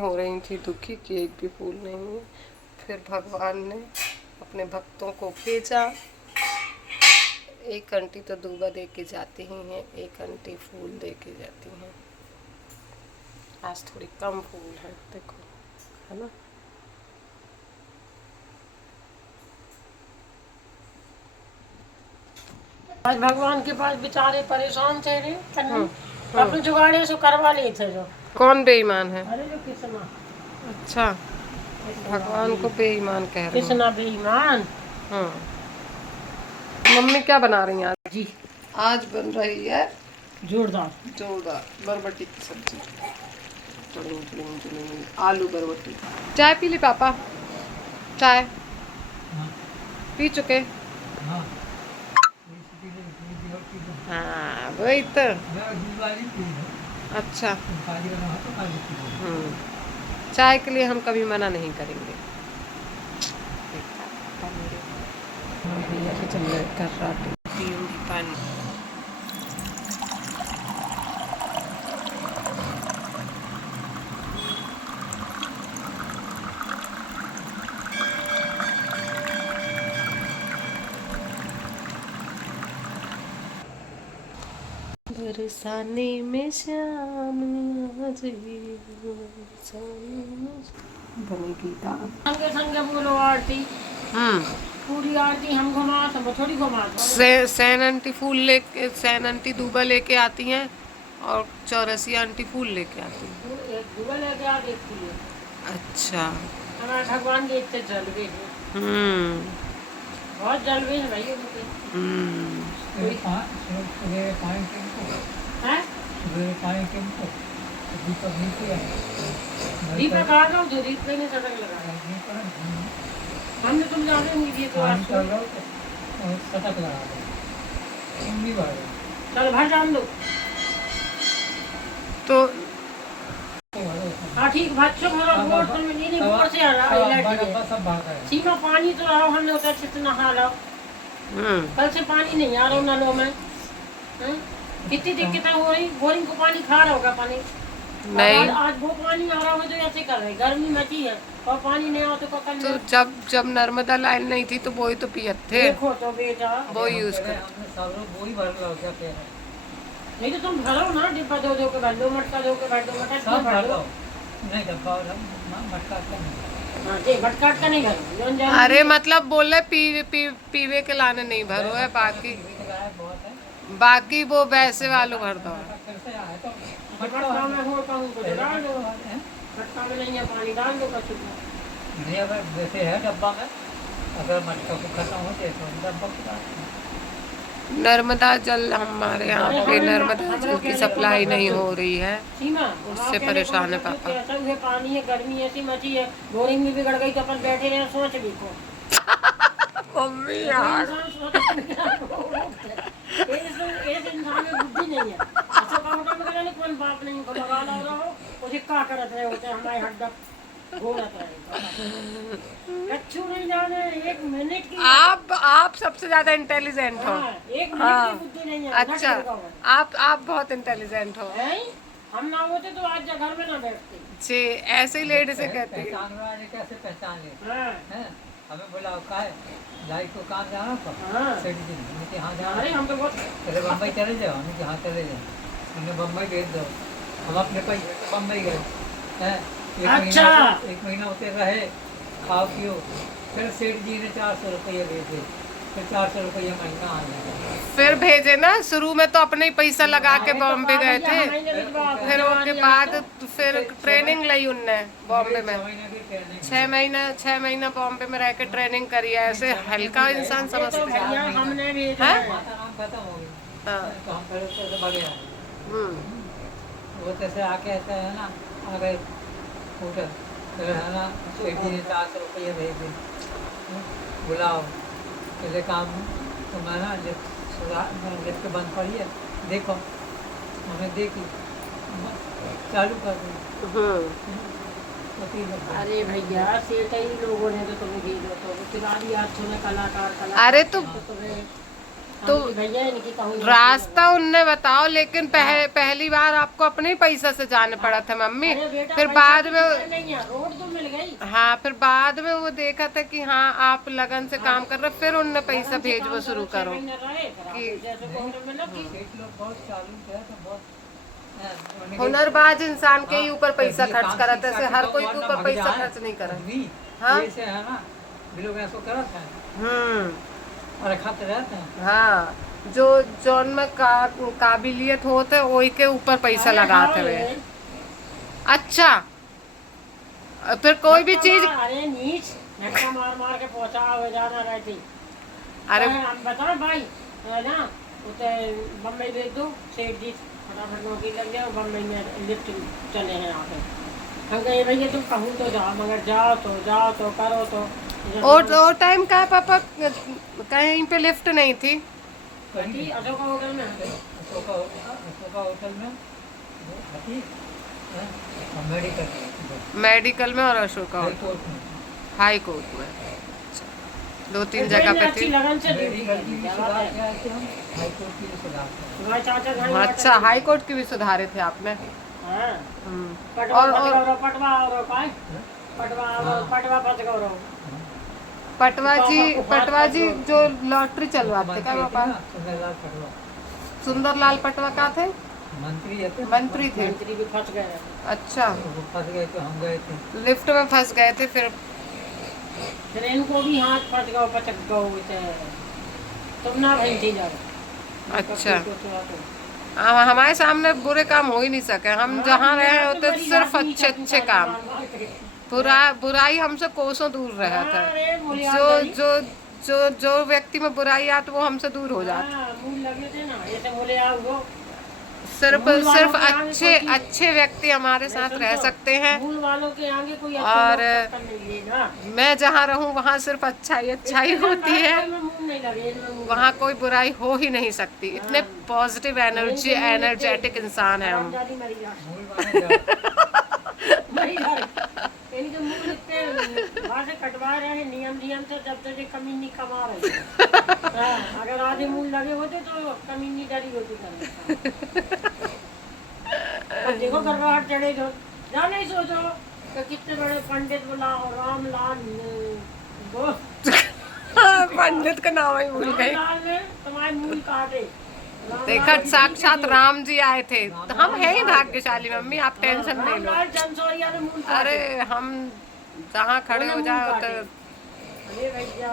हो रही थी दुखी कि एक भी फूल नहीं है। फिर भगवान ने अपने भक्तों को भेजा। एक आंटी तो दूबा दे के जाती ही हैं, एक आंटी फूल दे के जाती हैं। आज थोड़ी कम फूल है, देखो, है ना। आज भगवान के पास बेचारे परेशान थे रे, अपने जुगाड़े से करवा लिए थे जो। कौन बेईमान है? अरे जो किसना, अच्छा, भगवान को बेईमान कह रही हैं। किसना बेईमान। मम्मी क्या बना रही हैं आज? जी आज बन रही है जोरदार बरबटी की सब्जी। आलू बरबटी। चाय पी ली पापा? चाय पी चुके? हाँ वही तो। अच्छा, चाय के लिए हम कभी मना नहीं करेंगे। किचन में कर रहा पीऊंगी पानी। बरसाने में श्याम आज बनेगी दाल। संगे संगे बोलो आरती। पूरी आरती हम घुमाते हैं, वो थोड़ी घुमाते। सैन आंटी फूल लेके, सैन आंटी दूबा लेके आती हैं और चौरसिया आंटी फूल लेके आती हैं। एक दूबा लेके आ देखती है। अच्छा, हमारे भगवान के इतने जलवे हैं। बहुत जलवे हैं भाई उनके। दीपक आ जाओ, जो दीप नहीं सड़क लगा हमने, तुम जाने नहीं दिए तो सटक लगा चल भर जान दो तो। हाँ ठीक, बच्चों भरा बोर्ड में नहीं ऊपर से आ रहा है। सीमा पानी तो आओ, हमने उतर से नहा लो। कल से पानी नहीं आ रहा नलों में। कितनी दिक्कतें हो रही, बोरिंग को पानी खा रहा होगा पानी नहीं। आज वो पानी आ रहा हो तो ऐसे कर रहे, गर्मी मची है और पानी नहीं आ तो जब नर्मदा लाइन नहीं थी तो वही तो पियत थे। देखो तो बेटा, वो यूज कर। नहीं तो तुम भरो ना, डिब्बा दो के भर दो, मटका दो के भर दो, मटका नहीं डब्बा मटका मटका का नहीं भरो। अरे मतलब बोले पीवे के लाने नहीं भरो है, बाकी वो वैसे वालों भर दो। मटका में हो तो डाल दो, मटका में नहीं है पानी डाल दो कछु। नहीं अगर वैसे है डब्बा में, अगर मटका को खत्म हो जाए तो डब्बा को डाल दो। नर्मदा जल हमारे यहाँ पे नर्मदा जल की सप्लाई नहीं हो रही है, उससे परेशान है पापा। पानी है, गर्मी ऐसी मची है, बोरिंग भी बिगड़ गई तो अपन बैठे रहे सोच भी को। मम्मी यार, इंसान में बुद्धि नहीं है। अच्छा काम करने कौन बाप नहीं को लगा ला रहा हो, उसे क्या करते रहे होते हमारे हड्डा घोड़त रहे। कच्चू नहीं जाने एक मिनट की। आप सबसे ज्यादा इंटेलिजेंट हो। एक मिनट की बुद्धि नहीं है। अच्छा, आप बहुत इंटेलिजेंट हो। हम ना होते तो आज घर में ना बैठते जी, ऐसे ही लेडी से कहते हैं। कैसे पहचान ले? हमें बोला का है लाई को काम जाना था, सेठ जी ने हाँ जाना। हम तो बहुत चले बम्बई चले जाओ, हमने कहा चले जाओ, हमने बम्बई भेज दो। हम अपने पैसे बम्बई गए हैं। एक महीना होते रहे, खाओ पियो। फिर सेठ जी ने 400 रुपये भेजे, फिर 400 रुपये महीना आ गया। फिर भेजे ना, शुरू में तो अपने ही पैसा लगा के बॉम्बे गए थे, फिर उसके बाद फिर ट्रेनिंग ली उनने बॉम्बे में। 6 महीना बॉम्बे में रह के ट्रेनिंग करी है। ऐसे हल्का इंसान समझते वो जैसे आके ऐसे है ना, आ गए होटल, फिर है ना सेठ जी ने 400 रुपये भेजे, बुलाओ पहले काम। तो मैं ना लिफ्ट बंद पड़ी है, देखो हमें देखी चालू कर दी। अरे भैया सेठ ही लोगों ने तो तुम्हें भेजो तो कलाकार अरे तो तो भैया इनकी कहूँ रास्ता उनने बताओ, लेकिन पहली बार आपको अपने ही पैसा से जाना पड़ा था मम्मी। फिर बाद में नहीं है, रोड तो मिल गई। हाँ, फिर बाद में वो देखा था कि हाँ आप लगन से काम कर रहे, फिर उनने पैसा भेजवा शुरू करो हुनरबाज इंसान के ही ऊपर पैसा खर्च करा, ऐसे हर कोई के ऊपर पैसा खर्च नहीं करा। हाँ है ना, लोग ऐसा करते हैं और खाते रहते हैं। हाँ, जो जौन में काबिलियत होते वही के ऊपर पैसा लगाते हुए। अच्छा, फिर कोई भी चीज, अरे नीच मार मार के पहुंचा हो जाना रहती। अरे हम बताओ भाई है ना, उसे बम्बई भेज दो, सेठ जी फटाफट नौकरी लग जाओ, बम्बई में लिफ्ट चले हैं यहाँ पे। हम कहे भैया तुम कहूँ तो जाओ, मगर जाओ तो करो तो। और टाइम का पापा कहीं पे लिफ्ट नहीं थी। अशोका होटल में, अशोका होटल में मेडिकल में और अशोका होटल, हाई कोर्ट में, 2-3 जगह पे थी। अच्छा, हाई कोर्ट की भी सुधारे थे आपने। पटवा जी जो लॉटरी चलवाते क्या पापा? सुंदरलाल पटवा का थे? मंत्री थे। भी फंस गए। अच्छा, फंस गए तो हम गए थे, लिफ्ट में फंस गए थे, फिर इनको भी हाथ फंस गए, पचक गए, तुम ना भाई थी जाओ। अच्छा, हमारे सामने बुरे काम हो ही नहीं सके। हम जहाँ रहे होते सिर्फ अच्छे काम, बुराई हमसे कोसों दूर रहा था। जो व्यक्ति में बुराई आती वो हमसे दूर हो जाता। सिर्फ अच्छे व्यक्ति हमारे साथ रह सकते हैं, और मैं जहाँ रहूँ वहाँ सिर्फ अच्छाई होती है, वहाँ कोई बुराई हो ही नहीं सकती। इतने पॉजिटिव एनर्जेटिक इंसान है हम। कटवा रहे हैं नियम से, जब तक कमी नहीं कमा रहे। अगर आधे मूल लगे होते तो कमी नहीं डरी होती। अब देखो घबराहट चढ़े जो जा, नहीं सोचो कि कितने बड़े पंडित बुलाओ, रामलाल पंडित का नाम ही भूल गए। तुम्हारे मूल काटे, देखा साक्षात राम जी आए थे। तो हम हैं ही भाग्यशाली मम्मी, आप टेंशन नहीं लो। अरे हम जहाँ खड़े हो जाए तो। अरे भैया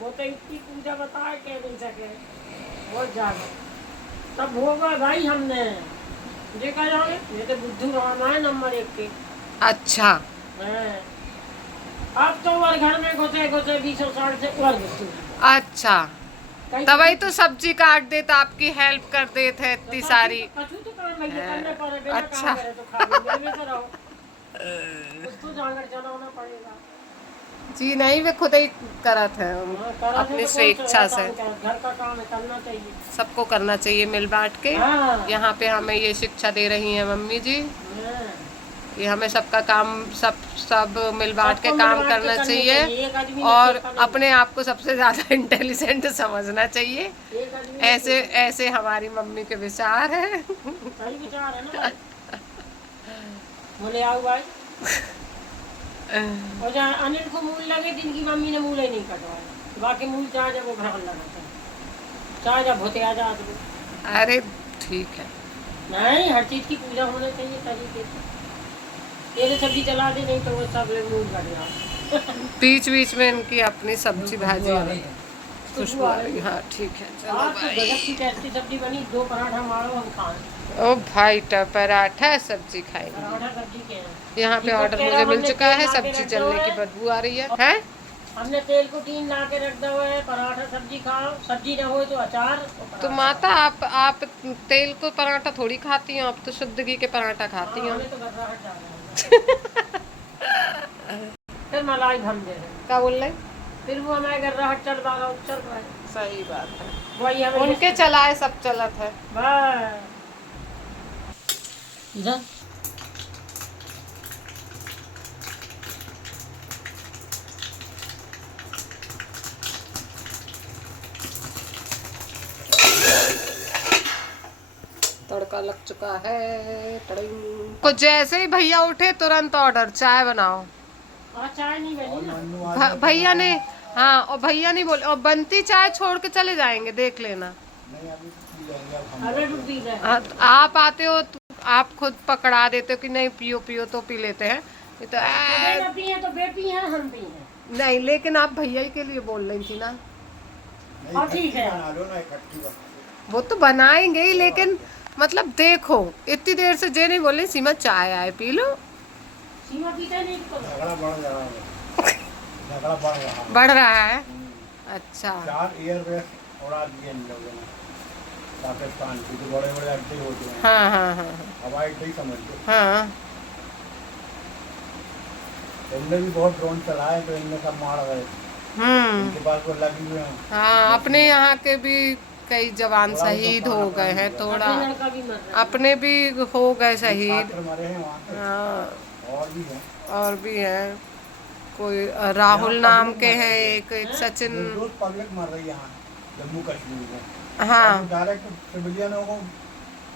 वो तो इतनी पूजा बताए कह नहीं सके, बहुत ज्यादा तब होगा भाई। हमने देखा जाए, ये तो बुद्धू रामायण नंबर 1 के। अच्छा, अब तो और घर में घुसे 20-60 से और बुद्धू। अच्छा, तभी तो सब्जी काट देता, आपकी हेल्प कर देते इतनी सारी। अच्छा, जी नहीं, वे खुद ही करा थे अपनी स्वेच्छा से। घर का काम करना चाहिए, सबको करना चाहिए मिल बांट के। यहाँ पे हमें ये शिक्षा दे रही हैं मम्मी जी, ये हमें सबका काम सब मिल बांट के काम करना चाहिए, और अपने आप को सबसे ज़्यादा इंटेलिजेंट समझना चाहिए। ऐसे हमारी मम्मी के विचार हैं। सही विचार है ना। बोले आओ भाई, और जहाँ अनिल को मूल लगे, जिनकी मम्मी ने मूल ही नहीं कटवाया, बाकी मूल चाहे जब वो भ्रम लगाता है, चाहे जब होते आ जाते। अरे ठीक है, नहीं, हर चीज की पूजा होनी चाहिए तरीके से। तेरे सब्जी चला दे, नहीं तो वो सब मूल कट जाओ। बीच में इनकी अपनी सब्जी भाजी खुशबू आ रही। हाँ ठीक है, चलो भाई। की टेस्टी सब्जी बनी, 2 पराठा मारो हम खाएं। ओ भाई, पराठा सब्जी खाएंगे। पराठा सब्जी के हैं। यहाँ पे ऑर्डर मुझे मिल चुका है, सब्जी जलने की बदबू आ रही है? हमने तेल को 3 ला के रख दो है, पराठा सब्जी खाओ, सब्जी ना हो तो अचार। तो माता आप तेल को पराठा थोड़ी खाती हैं, आप तो शुद्ध घी के पराठा खाती हैं। फिर मलाई भम दे रहे, क्या बोल रहे? फिर वो हमारे घर रहा चल रहा है। सही बात है, वही हमें उनके चलाए सब चलत है। इधर लग चुका है। टड़िंग। कुछ जैसे ही भैया उठे तुरंत ऑर्डर चाय बनाओ। चाय नहीं बनी ना। भैया ने हाँ, और भैया नहीं बोले, और बनती चाय छोड़ के चले जाएंगे, देख लेना। हाँ, तो आप आते हो तो आप खुद पकड़ा देते हो कि नहीं पियो पियो, तो पी लेते हैं। ये तो तो बेटी है, हम भी हैं। नहीं, लेकिन आप भैया ही के लिए बोल रही थी ना। हाँ ठीक है, वो तो बनाएंगे ही, लेकिन मतलब देखो इतनी देर से जे नहीं बोल रही सीमा चाय आए पी लो। सीमा पीता नहीं तो बढ़ रहा है। अच्छा, 4 एयरबेस उड़ा दिए इन लोगों ने पाकिस्तान की, जो बड़े बड़े अड्डे होते हैं। हाँ हाँ हाँ हवाई अड्डे ही समझ लो। हाँ। इनने भी बहुत ड्रोन चलाए, तो इनने सब मार गए। इनके पास वो लगी हुए हैं। हाँ, अपने यहाँ के भी कई जवान शहीद हो गए हैं, थोड़ा लड़का भी मर रहा है। अपने भी हो गए शहीद। छात्र मरे हैं वहाँ पे, हाँ, और भी हैं। और भी हैं, कोई राहुल नाम के हैं, एक सचिन। निर्दोष पब्लिक मर रही है यहाँ जम्मू कश्मीर में। हाँ, डायरेक्ट सिविलियनों को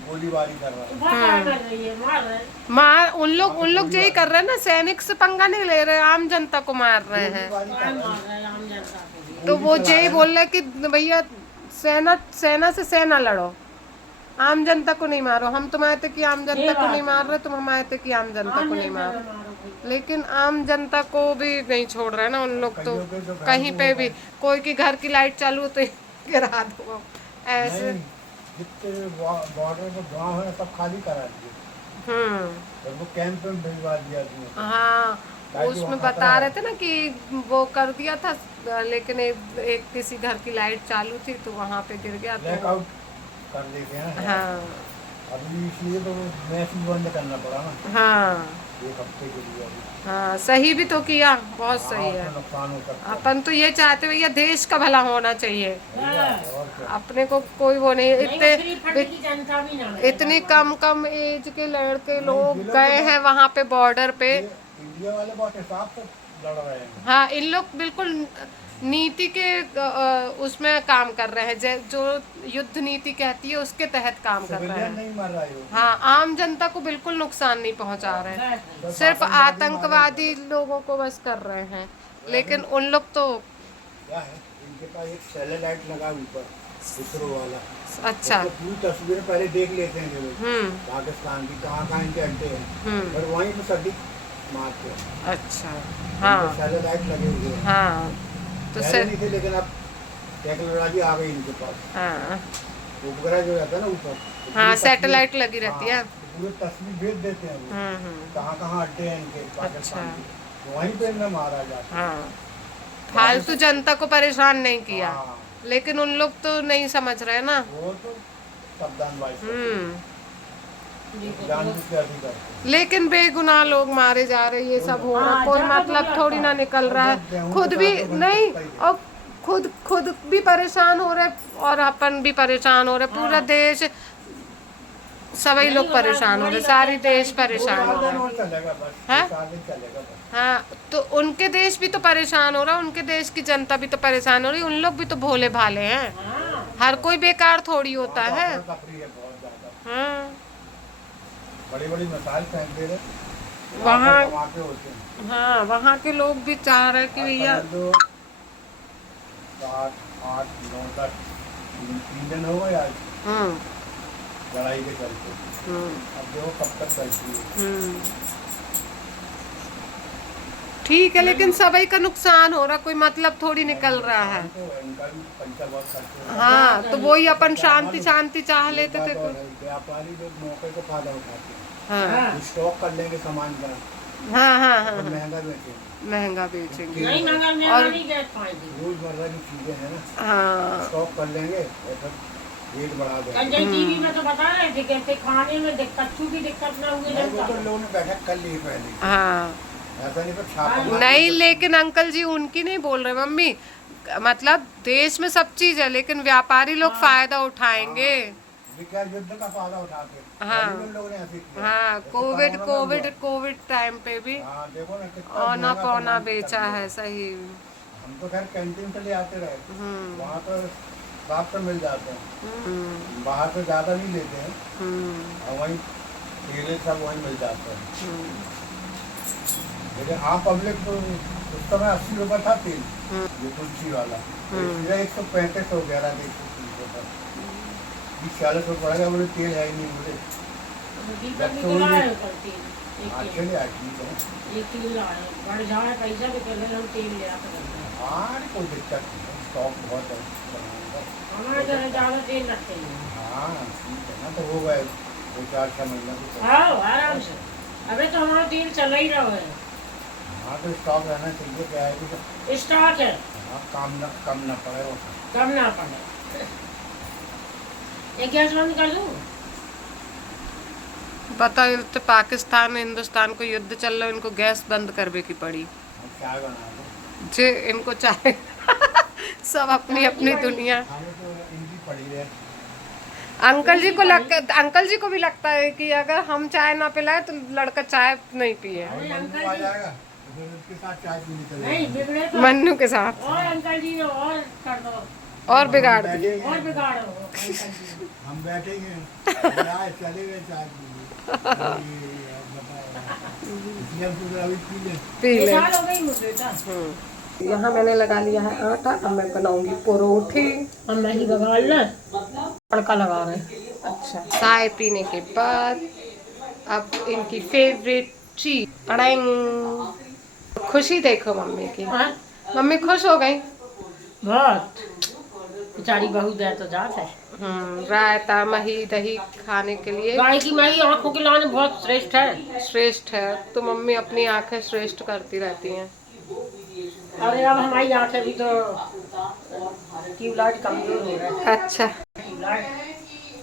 गोलीबारी कर रहा है। बहुत कर रही है, मार रहे हैं। मार उन लोग यही कर रहे हैं ना, सैनिक से पंगा नहीं ले रहे, आम जनता को मार रहे हैं। गोलीबारी कर रहे मार रहे हैं आम जनता को भी। तो वो यही बोल रहे कि भैया सेना से सेना लड़ो, आम जनता को नहीं मारो। हम तुम आए थे कि आम जनता को नहीं मार रहे, तुम हम आए थे कि आम जनता को नहीं मार रहे। लेकिन आम जनता को भी नहीं छोड़ रहे ना उन लोग, तो कहीं पे भी कोई की घर की लाइट चालू हो तो गिरा दो ऐसे। नहीं, जितने बॉर्डर पर गाँव है सब खाली करा दिए, और वो कैंप में भिजवा दिया दिए। हाँ, उसमें बता रहे थे ना कि वो कर दिया था, लेकिन एक किसी घर की लाइट चालू थी तो वहाँ पे गिर गया तो। ब्लैकआउट कर देते हैं। हाँ अभी इसलिए तो मैसेज बंद करना पड़ा ना हाँ 1 हफ्ते के लिए। अभी हाँ, सही भी तो किया, बहुत सही है। नुकसान हो सकता अपन तो ये चाहते भैया देश का भला होना चाहिए, है। और क्या। अपने को कोई वो नहीं। फ्री फंड की जनता भी ना है। इतनी कम एज के लड़के लोग गए हैं वहाँ पे बॉर्डर पे। ये इंडिया वाले बहुत हिसाब से लड़ रहे हैं। हाँ, इन लोग बिल्कुल नीति के उसमें काम कर रहे हैं, जो युद्ध नीति कहती है उसके तहत काम कर रहे सिविलियन हैं। नहीं मर रहा है। हाँ, आम जनता को बिल्कुल नुकसान नहीं पहुंचा रहे हैं, सिर्फ आतंकवादी लोगों को बस कर रहे हैं। लेकिन उन लोग तो क्या है, इनके पास एक सैटेलाइट लगा ऊपर, इसरो वाला। अच्छा। तो पूरी तस्वीरें पहले देख लेते हैं ये लोग, पाकिस्तान की कहाँ इनके अड्डे हैं, और वहीं पे सटीक मारते हैं। अच्छा। हाँ सैटेलाइट लगे हुए हैं। हाँ, तो पहले नहीं थे, लेकिन अब टेक्नोलॉजी आ गई इनके पास। हाँ उपग्रह जो रहता है ना ऊपर, तो हाँ, पूरी सैटेलाइट तस्वीर- लगी रहती है। हाँ, तो पूरी तस्वीर भेज देते हैं वो, कहाँ अड्डे हैं इनके पाकिस्तान के, तो वहीं पे इन्हें मारा जाता है। हाँ, फालतू जनता को परेशान नहीं किया। हाँ, लेकिन उन लोग तो नहीं समझ रहे ना। वो तो सावधान जानबूझ के अधिक करते हैं। लेकिन बेगुनाह लोग मारे जा रहे, ये सब हो रहा, कोई मतलब थोड़ी ना निकल रहा है। खुद भी नहीं, और खुद भी परेशान हो रहे, और अपन भी परेशान हो रहे, पूरा देश, सभी लोग परेशान हो रहे, सारी देश परेशान हो रहा है। और चलेगा बस, हाँ? 4 दिन चलेगा बस। हाँ, तो उनके देश भी तो परेशान हो रहा, उनके देश की जनता भी तो परेशान हो रही, उन लोग भी तो भोले भाले हैं। हर कोई बेकार थोड़ी होता है। तफरी है बहुत ज्यादा, हाँ, बड़ी बड़ी मिसाइल फेंक दे रहे, वहाँ धमाके होते हैं। हाँ, वहाँ के लोग भी चाह रहे कि भैया 7, 8, 9, 10 3 दिन हो गए आज लड़ाई के चलते। अब देखो कब तक चलती है। ठीक है, लेकिन सभी का नुकसान हो रहा, कोई मतलब थोड़ी निकल रहा है। तो इनका भी पैसा बहुत खर्च है। हाँ, तो वही अपन शांति चाह लेते थे। व्यापारी लोग मौके को फायदा उठाते हैं, हाँ स्टॉक कर लेंगे सामान का, हाँ हाँ और हाँ, महंगा बेचेंगे। महंगा बेचेंगे। नहीं मंगल में और- नहीं बेच पाएंगे। रोजमर्रा की चीजें हैं ना, हाँ स्टॉक कर लेंगे और फिर रेट बढ़ा देंगे। संजय टीवी में तो बता रहे थे कहते खाने में कच्चू की दिक्कत ना हुई नहीं, वो तो जनता। लोगों ने बैठक कर ली पहले, हाँ, ऐसा नहीं तो छापा नहीं, लेकिन अंकल जी उनकी नहीं बोल रहे मम्मी, मतलब देश में सब चीज है, लेकिन व्यापारी लोग फायदा उठाएंगे। विकास युद्ध का फायदा उठाते हैं। हाँ। पहले भी लोगों ने ऐसे किया। हाँ, जैसे कोविड कोरोना में हुआ। कोविड टाइम पे भी हाँ, देखो ना कितना औना महंगा पौना सामान बेचा कर दिया। है, सही। हम तो खैर कैंटीन से ले आते रहे, वहाँ तो शॉप पे मिल जाते हैं, बाहर से ज़्यादा नहीं लेते हैं, और वहीं केले सब वहीं मिल जाते हैं। लेकिन आम पब्लिक तो उस समय 80 रुपये था तेल, ये तुलसी वाला, 135 हो गया, 130 रुपये, 40 रुपये पड़ेगा। बोले तेल है ही नहीं, बोले चलिए आज ठीक है, बढ़ जाए पैसा भी पहले हम तेल ले आते हैं। हाँ कोई दिक्कत नहीं, स्टॉक बहुत है हमारे घर ज़्यादा तेल रखते हैं। हाँ ठीक है ना, तो हो गए 2-4-6 महीना तो हाँ आराम से, अबे तो हमारा तेल चल ही रहा है। हाँ तो स्टॉक रहना चाहिए, क्या है कि स्टॉक है, हाँ कम ना पड़े वो। कम ना पड़े। ये गैस बंद कर दूँ? पता है तो पाकिस्तान हिंदुस्तान को युद्ध चल रहा है, इनको गैस बंद करने की पड़ी। चाय बना दो जे इनको चाय सब अपनी अपनी दुनिया। हमें तो इनकी पड़ी है। अंकल जी को भी लगता है कि अगर हम चाय ना पिलाए तो लड़का चाय नहीं पिए। आ जाएगा तो फिर उसके साथ चाय पीनी चलेगी। नहीं बिगड़े तो मन्नू के साथ और अंकल जी ने और कर दो, और बिगाड़ दी। बैठेंगे, और बिगाड़ो अंकल जी। हम बैठेंगे चले गए चाय पीने, इसलिए हम सोच रहे अभी पी लें। पी ये ले। साल हो गई मुझे बेटा। यहाँ मैंने लगा लिया है आटा, अब मैं बनाऊंगी परोठे। हम नहीं बगाड़ ले, तड़का लगा रहे हैं। अच्छा, चाय पीने के बाद अब इनकी फेवरेट चीज पड़ेंग। खुशी देखो मम्मी की, हाँ? मम्मी खुश हो गई। बहुत, बेचारी बहू दे तो जात है। रायता मही दही खाने के लिए गाय की मही आंखों के लाने बहुत श्रेष्ठ है। श्रेष्ठ है, तो मम्मी अपनी आंखें श्रेष्ठ करती रहती हैं। अरे अब हमारी आंखें भी तो ट्यूबलाइट कमजोर हो रहा है। अच्छा,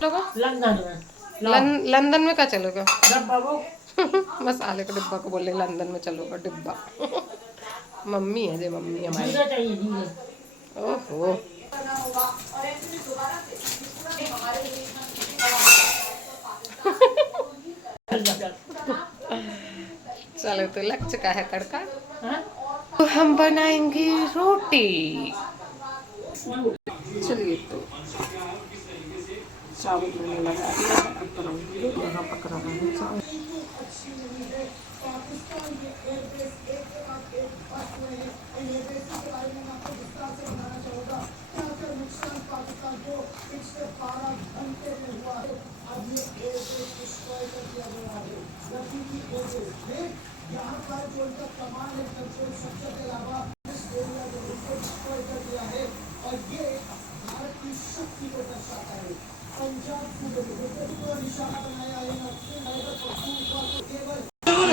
लोगो लंदन में लंदन में क्या चलोगे? डब्बा वो मसाले का डिब्बा को बोले लंदन में चलोगा डिब्बा। मम्मी है जे मम्मी हमारी। जीरे चाहिए जीरे। ओहो, चलो तो लग चुका है तड़का। हाँ? तो हम बनाएंगे रोटी। चलिए तो चावल मैंने लगा दिया है, अब बनाऊंगी। यहाँ पक रहा है चावल।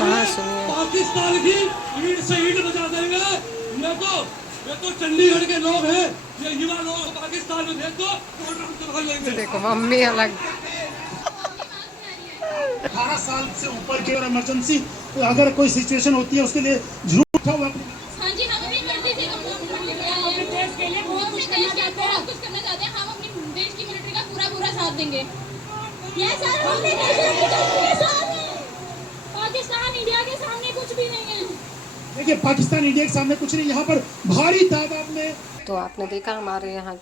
हाँ सुनिए, पाकिस्तान की ईंट से ईंट बजा देंगे। ये तो चंडीगढ़ के लोग हैं, ये युवा लोग पाकिस्तान में भेज दो। देखो मम्मी अलग। 18 साल से ऊपर की और इमरजेंसी अगर कोई सिचुएशन होती है उसके लिए झूठ हुआ। हाँ जी, हम अपने देश के लिए बहुत कुछ करना चाहते हैं। हम अपने देश की मिलिट्री का पूरा साथ देंगे। ये सर हम पाकिस्तान इंडिया के सामने कुछ भी नहीं है। देखिए पाकिस्तान इंडिया के सामने कुछ नहीं, यहाँ पर भारी तादाद में। तो आपने देखा हमारे यहाँ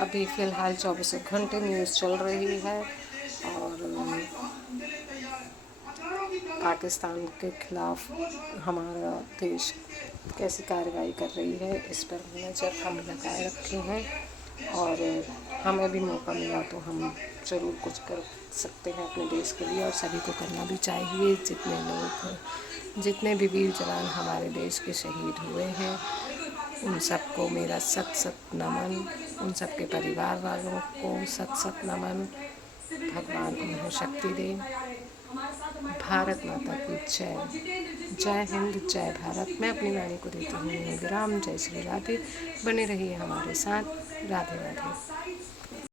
अभी फ़िलहाल 24 घंटे न्यूज़ चल रही है और पाकिस्तान के खिलाफ हमारा देश कैसी कार्रवाई कर रही है इस पर नज़र हम लगाए रखे हैं, और हमें भी मौका मिला तो हम ज़रूर कुछ कर सकते हैं अपने देश के लिए, और सभी को करना भी चाहिए। जितने भी वीर जवान हमारे देश के शहीद हुए हैं उन सबको मेरा सत नमन, उन सब के परिवार वालों को सत नमन। भगवान उन्हें शक्ति दे। भारत माता की जय। जय हिंद, जय भारत। मैं अपनी वाणी को देती हूँ विराम। जय श्री राधे। बने रहिए हमारे साथ। राधे राधे।